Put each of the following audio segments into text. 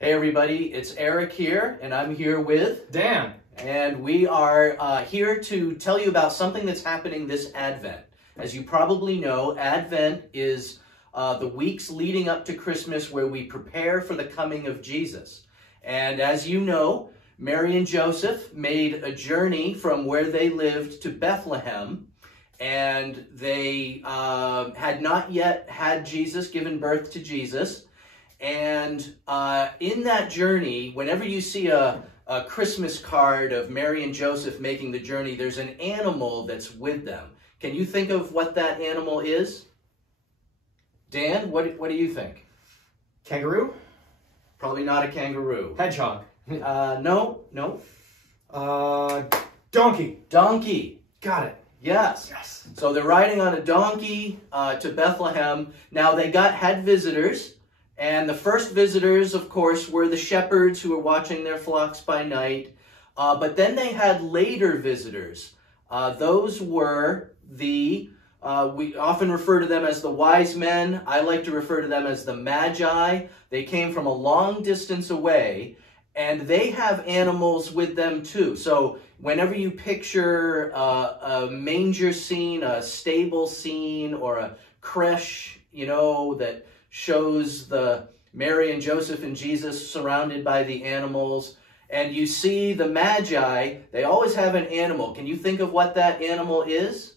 Hey everybody, it's Eric here, and I'm here with Dan. And we are here to tell you about something that's happening this Advent. As you probably know, Advent is the weeks leading up to Christmas where we prepare for the coming of Jesus. And as you know, Mary and Joseph made a journey from where they lived to Bethlehem, and they had not yet had Jesus, given birth to Jesus. And in that journey, whenever you see a Christmas card of Mary and Joseph making the journey, there's an animal that's with them. Can you think of what that animal is? Dan, what do you think? Kangaroo? Probably not a kangaroo. Hedgehog? No. Donkey. Donkey. Got it. Yes. So they're riding on a donkey to Bethlehem. Now they had visitors. And the first visitors, of course, were the shepherds who were watching their flocks by night. But then they had later visitors. Those were we often refer to them as the wise men. I like to refer to them as the magi. They came from a long distance away, and they have animals with them too. So whenever you picture a manger scene, a stable scene, or a creche, that shows the Mary and Joseph and Jesus surrounded by the animals, and you see the Magi, they always have an animal. Can you think of what that animal is?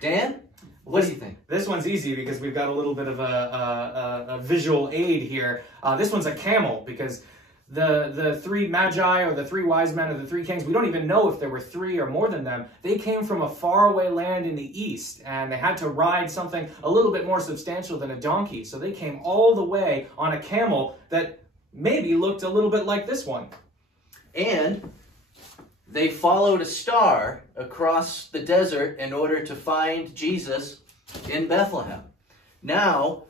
Dan, what do you think? This one's easy because we've got a little bit of a visual aid here. This one's a camel, because the three magi, or the three wise men, or the three kings, we don't even know if there were three or more than them. They came from a faraway land in the east, and they had to ride something a little bit more substantial than a donkey. So they came all the way on a camel that maybe looked a little bit like this one. And they followed a star across the desert in order to find Jesus in Bethlehem. Now,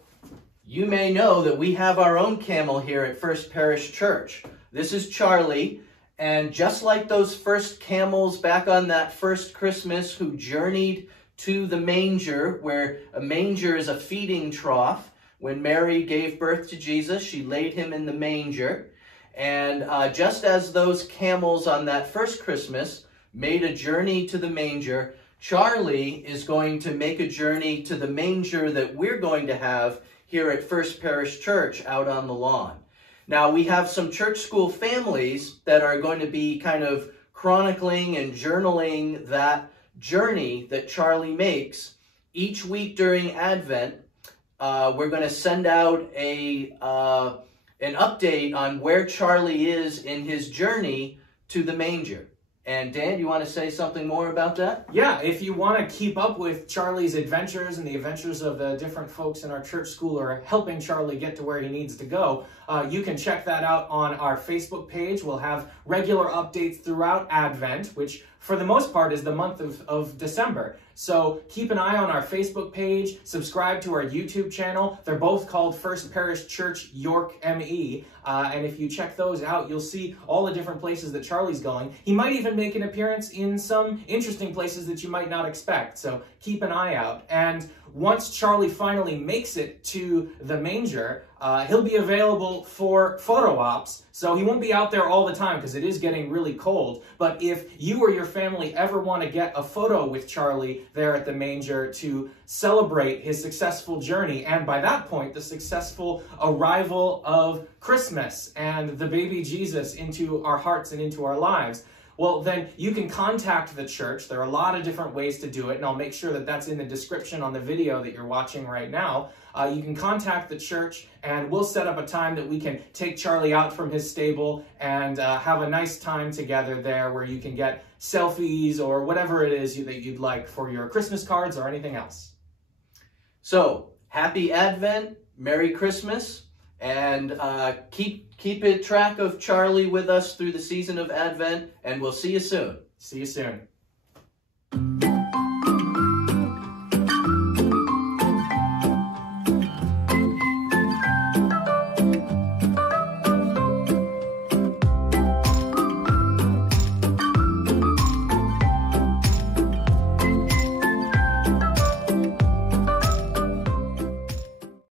you may know that we have our own camel here at First Parish Church. This is Charlie, and just like those first camels back on that first Christmas who journeyed to the manger, where a manger is a feeding trough. When Mary gave birth to Jesus, she laid him in the manger. And just as those camels on that first Christmas made a journey to the manger, Charlie is going to make a journey to the manger that we're going to have here at First Parish Church out on the lawn. Now, we have some church school families that are going to be kind of chronicling and journaling that journey that Charlie makes. Each week during Advent, we're going to send out an update on where Charlie is in his journey to the manger. And Dan, you want to say something more about that? Yeah, if you want to keep up with Charlie's adventures and the adventures of the different folks in our church school, or helping Charlie get to where he needs to go, you can check that out on our Facebook page. We'll have regular updates throughout Advent, which for the most part is the month of December. So keep an eye on our Facebook page, subscribe to our YouTube channel. They're both called First Parish Church York ME. And if you check those out, you'll see all the different places that Charlie's going. He might even make an appearance in some interesting places that you might not expect. So keep an eye out. And once Charlie finally makes it to the manger, he'll be available for photo ops. So he won't be out there all the time because it is getting really cold. But if you or your family ever want to get a photo with Charlie there at the manger to celebrate his successful journey, and by that point, the successful arrival of Christmas and the baby Jesus into our hearts and into our lives, well, then you can contact the church. There are a lot of different ways to do it, and I'll make sure that that's in the description on the video that you're watching right now. You can contact the church, and we'll set up a time that we can take Charlie out from his stable and have a nice time together there, where you can get selfies or whatever it is that you'd like for your Christmas cards or anything else. So, happy Advent, Merry Christmas, and keep track of Charlie with us through the season of Advent, and we'll see you soon. See you soon.